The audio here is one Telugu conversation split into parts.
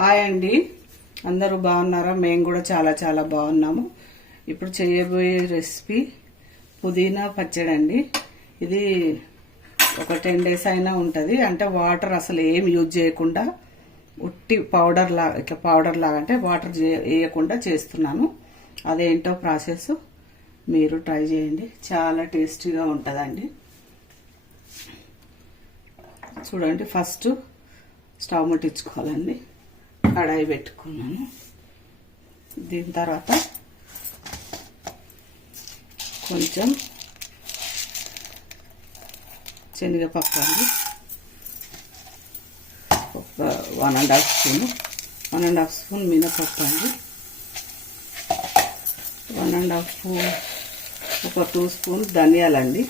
హాయ్ అండి, అందరూ బాగున్నారా? మేము కూడా చాలా చాలా బాగున్నాము. ఇప్పుడు చేయబోయే రెసిపీ పుదీనా పచ్చడి అండి. ఇది ఒక 10 days అయినా ఉంటుంది. అంటే వాటర్ అసలు ఏం యూజ్ చేయకుండా ఉట్టి పౌడర్ లాగా, ఇట్లా పౌడర్ లాగా, అంటే వాటర్ వేయకుండా చేస్తున్నాను. అదేంటో ప్రాసెస్ మీరు ట్రై చేయండి, చాలా టేస్టీగా ఉంటుందండి. చూడండి, ఫస్ట్ స్టవ్ ముట్టించుకోవాలండి. కడాయి పెట్టుకున్నాను. దీని తర్వాత కొంచెం శనగపప్పు అండి, ఒక 1.5 స్పూన్ మినపప్పు అండి, 1.5 స్పూన్, ఒక 2 స్పూన్ ధనియాలండి,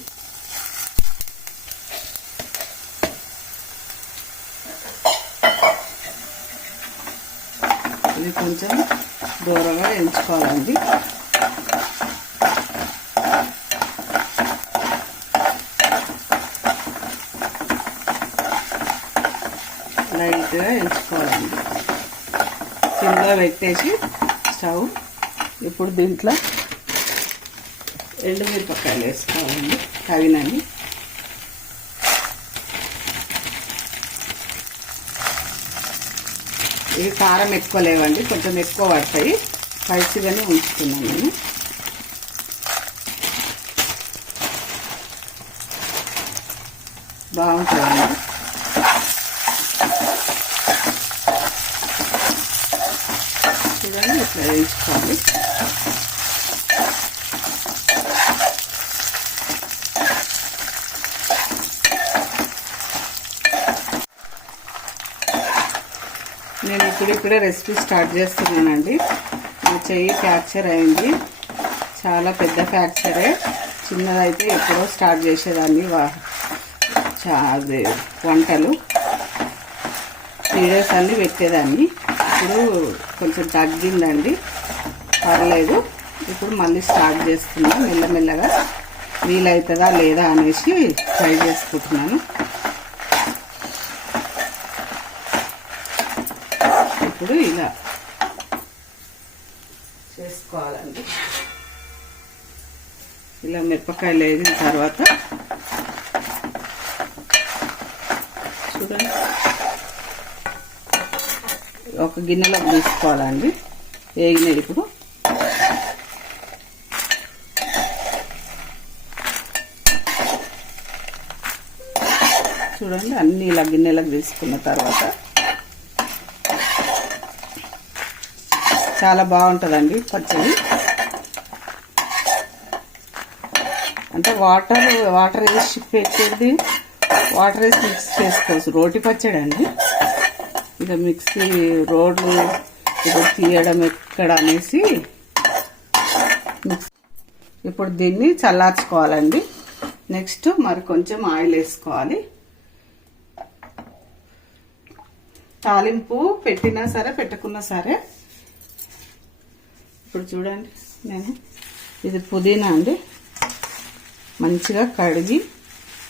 ఇది కొంచెం దూరగా ఎంచుకోవాలండి. లైట్గా ఎంచుకోవాలండి. సిమ్లో పెట్టేసి స్టవ్. ఇప్పుడు దీంట్లో ఎండుమిరపకాయలు వేసుకోవాలండి, తగినన్ని. ఇవి కారం ఎక్కువ లేవండి, కొంచెం ఎక్కువ పడతాయి. స్పైసీగానే ఉంచుతున్నాను నేను. బాగుంటుందండి. చూడండి, ఇట్లా వేయించుకోవాలి. నేను ఇప్పుడే రెసిపీ స్టార్ట్ చేస్తున్నానండి. నా చెయ్యి ఫ్రాక్చర్ అయింది, చాలా పెద్ద ఫ్రాక్చరే. చిన్నదైతే ఎప్పుడో స్టార్ట్ చేసేదాన్ని వంటలు, వీడియోస్ అన్నీ పెట్టేదాన్ని. ఇప్పుడు కొంచెం తగ్గిందండి, పర్లేదు. ఇప్పుడు మళ్ళీ స్టార్ట్ చేస్తున్నా మెల్లమెల్లగా. వీలవుతుందా లేదా అనేసి ట్రై చేసుకుంటున్నాను. ఇప్పుడు ఇలా చేసుకోవాలండి. ఇలా మిరపకాయలు వేగిన తర్వాత చూడండి, ఒక గిన్నెలోకి తీసుకోవాలండి. వేగినాయి. ఇప్పుడు చూడండి, అన్ని ఇలా గిన్నెలకు తీసుకున్న తర్వాత చాలా బాగుంటుందండి పచ్చడి. అంటే వాటర్ వేసి పెట్టేది, వాటర్ వేసి మిక్స్ చేసుకోవచ్చు. రోటి పచ్చడి అండి. ఇక మిక్సీ రోడ్లు ఇప్పుడు తీయడం ఎక్కడ అనేసి ఇప్పుడు దీన్ని చల్లార్చుకోవాలండి. నెక్స్ట్ మరి కొంచెం ఆయిల్ వేసుకోవాలి. తాలింపు పెట్టినా సరే పెట్టకున్నా సరే. ఇప్పుడు చూడండి, ఇది పుదీనా అండి, మంచిగా కడిగి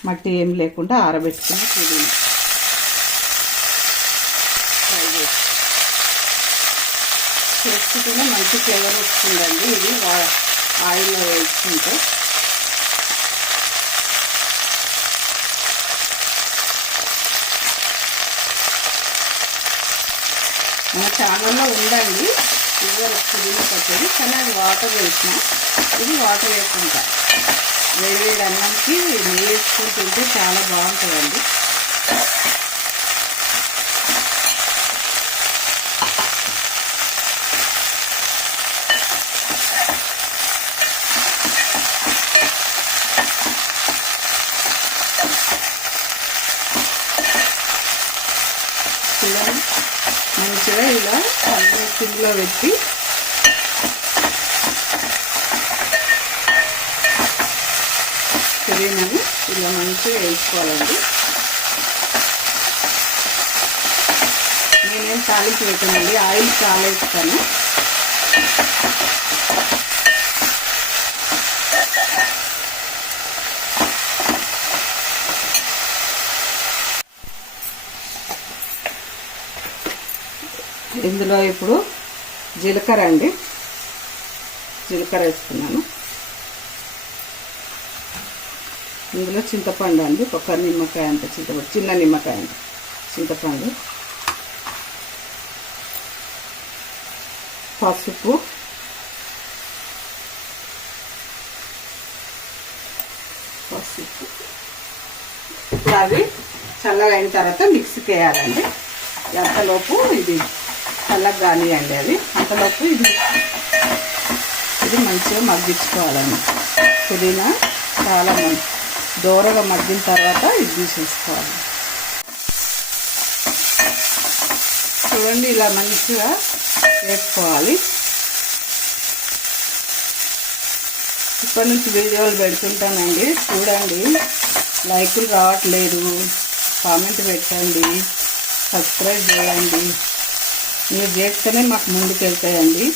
మట్టి ఏం లేకుండా ఆరబెట్టుకున్న పుదీనా చేసుకుంటే మంచి ఫ్లేవర్ వస్తుందండి. ఇది ఆయిల్లో వేసుకుంటే. మన ఛానల్లో ఉందండి పుదీనా పచ్చడి, కానీ అది వాటర్ వేసిన, ఇది వాటర్ వేసుకుంటా. వేడి అన్నంకి నెయ్యి వేసుకొని తింటే చాలా బాగుంటుందండి. చూడండి, మంచిగా ఇలా అన్ని సిమ్లో పెట్టి పుదీనాని ఇలా మంచిగా వేసుకోవాలండి. నేనేం తాలింపు పెట్టానండి, ఆయిల్ చాలా వేస్తాను. ఇందులో ఇప్పుడు జీలకర్ర అండి, జీలకర్ర వేసుకున్నాను. ఇందులో చింతపండు అండి, ఒక నిమ్మకాయ అంత చింతపండు, చిన్న నిమ్మకాయ అంత చింతపండు, పసుపు, ఇప్పుడు అవి చల్లగా అయిన తర్వాత మిక్సీకి వేయాలండి. అంతలోపు ఇది చల్లగా కానియండి, అది అంతలోపు ఇది మంచిగా మగ్గించుకోవాలండి. పుదీనా చాలా దూరగా మగ్గిన తర్వాత ఇది తీసేసుకోవాలి. చూడండి, ఇలా మంచిగా వేసుకోవాలి. ఇప్పటి నుంచి వీడియోలు పెడుతుంటానండి, చూడండి. లైకులు రావట్లేదు, కామెంట్ పెట్టండి, సబ్స్క్రైబ్ చేయండి. మీరు చేస్తేనే మాకు ముందుకు వెళ్తాయండి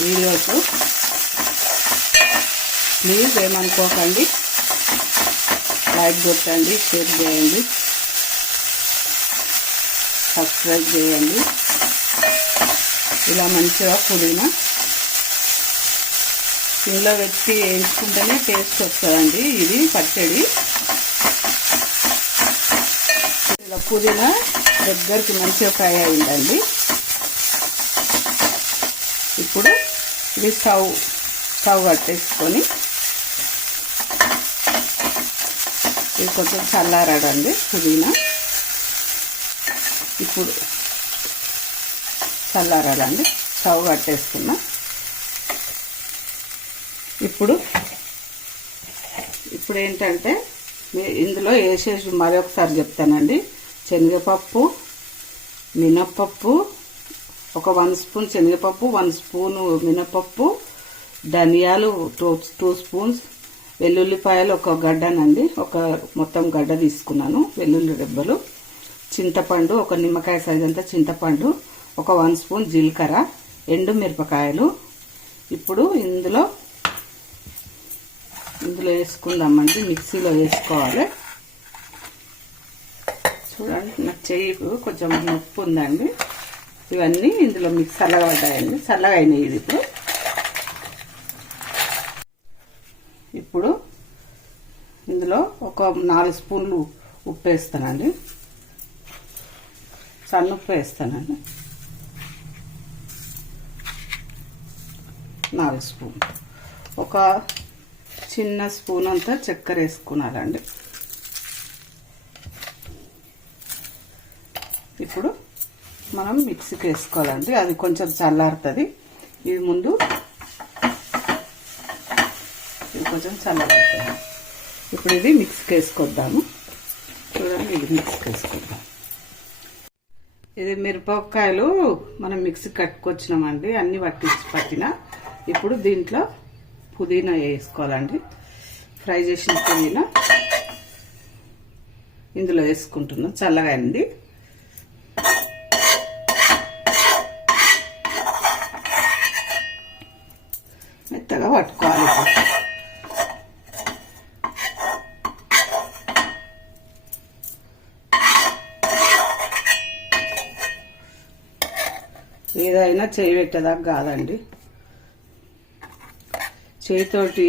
వీడియోస్. ప్లీజ్ ఏమనుకోకండి, లైక్ కొట్టండి, షేర్ చేయండి, సబ్స్క్రైబ్ చేయండి. ఇలా మంచిగా పుదీనా ఇందులో పెట్టి వేయించుకుంటేనే టేస్ట్ వస్తుందండి ఇది పచ్చడి. ఇలా పుదీనా దగ్గరికి మంచిగా ఫ్రై అయిందండి. ఇప్పుడు ఇది స్టవ్ కట్టేసుకొని ఇది కొంచెం చల్లారాడండి పుదీనా. ఇప్పుడు చల్లారాలండి, స్టవ్ కట్టేసుకున్నా. ఇప్పుడు ఏంటంటే ఇందులో వేసేసి మరొకసారి చెప్తానండి. శనగపప్పు, మినప్పప్పు, ఒక 1 స్పూన్ శనగపప్పు, 1 స్పూను మినప్పప్పు, ధనియాలు 2 స్పూన్స్, వెల్లుల్లిపాయలు ఒక గడ్డనండి, ఒక మొత్తం గడ్డ తీసుకున్నాను, వెల్లుల్లి రెబ్బలు, చింతపండు ఒక నిమ్మకాయ సైజ్ అంతా చింతపండు, ఒక 1 స్పూన్ జీలకర్ర, ఎండు మిరపకాయలు. ఇప్పుడు ఇందులో వేసుకుందామండి, మిక్సీలో వేసుకోవాలి. చూడండి, నాకు చెయ్యి కొంచెం నొప్పి ఉందండి. ఇవన్నీ ఇందులో చల్లగా పడ్డాయండి, చల్లగా అయినాయి. ఇది ఇప్పుడు ఇందులో ఒక 4 స్పూన్లు ఉప్పు వేస్తానండి, సన్న ఉప్పు వేస్తానండి, 4 స్పూన్. ఒక చిన్న స్పూన్ అంతా చక్కెర వేసుకున్నారండి. ఇప్పుడు మనం మిక్సీకి వేసుకోవాలండి, అది కొంచెం చల్లారుతుంది. ఇది ముందు ఇది కొంచెం చల్లారుతుంది. ఇప్పుడు ఇది మిక్సీకి వేసుకొద్దాము. చూడండి, ఇది మిక్సీకి వేసుకొద్దాం. ఇది మిరపకాయలు మనం మిక్సీ కట్టుకొచ్చినామండి, అన్ని పట్టిన. ఇప్పుడు దీంట్లో పుదీనా వేసుకోవాలండి, ఫ్రై చేసిన పుదీనా ఇందులో వేసుకుంటున్నాం. చల్లగా అయింది. మెత్తగా పట్టుకోవాలి. ఏదైనా చేయి పెట్టేదాకా కాదండి, చేతితోటి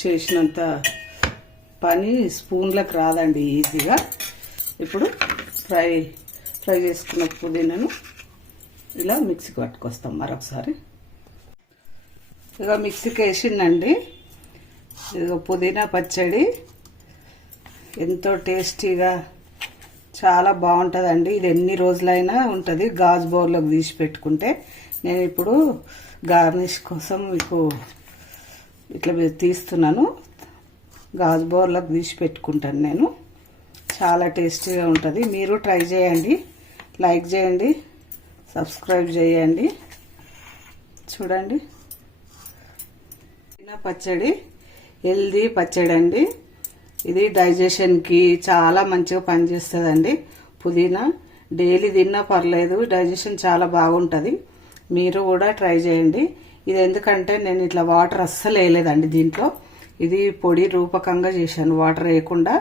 చేసినంత పని స్పూన్లకు రాదండి ఈజీగా. ఇప్పుడు ఫ్రై చేసుకున్న పుదీనాను ఇలా మిక్సీకి పట్టుకొస్తాం మరొకసారి. ఇక మిక్సీకి వేసిందండి. ఇదిగో పుదీనా పచ్చడి ఎంతో టేస్టీగా చాలా బాగుంటుందండి. ఇది ఎన్ని రోజులైనా ఉంటుంది, గాజు బౌల్లోకి తీసి పెట్టుకుంటే. నేను ఇప్పుడు గార్నిష్ కోసం మీకు ఇట్లా తీస్తున్నాను, గాజు బౌల్లోకి తీసి పెట్టుకుంటాను నేను. చాలా టేస్టీగా ఉంటుంది. మీరు ట్రై చేయండి, లైక్ చేయండి, సబ్స్క్రైబ్ చేయండి. చూడండి, పచ్చడి హెల్దీ పచ్చడి అండి. ఇది డైజెషన్కి చాలా మంచిగా పనిచేస్తుందండి. పుదీనా డైలీ తిన్నా పర్లేదు, డైజెషన్ చాలా బాగుంటుంది. మీరు కూడా ట్రై చేయండి. ఇది ఎందుకంటే నేను ఇట్లా వాటర్ అస్సలు వేయలేదండి దీంట్లో, ఇది పొడి రూపకంగా చేశాను, వాటర్ వేయకుండా.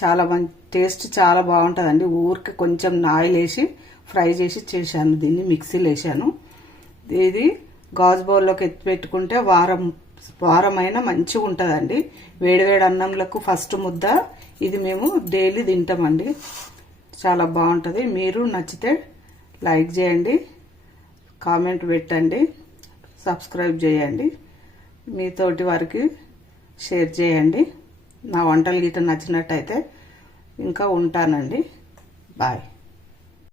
చాలా టేస్ట్ చాలా బాగుంటుందండి. ఊరికి కొంచెం ఆయిల్ వేసి ఫ్రై చేసి చేశాను, దీన్ని మిక్సీలో వేసాను. ఇది గాజు బౌల్లోకి ఎత్తి పెట్టుకుంటే వారమైనా మంచిగా ఉంటుందండి. వేడివేడి అన్నంలకు ఫస్ట్ ముద్ద ఇది మేము డైలీ తింటామండి. చాలా బాగుంటుంది. మీరు నచ్చితే లైక్ చేయండి, కామెంట్ పెట్టండి, సబ్స్క్రైబ్ చేయండి, మీ తోటి వారికి షేర్ చేయండి. నా వంటలు గిట్ట నచ్చినట్టయితే ఇంకా ఉంటానండి. బాయ్.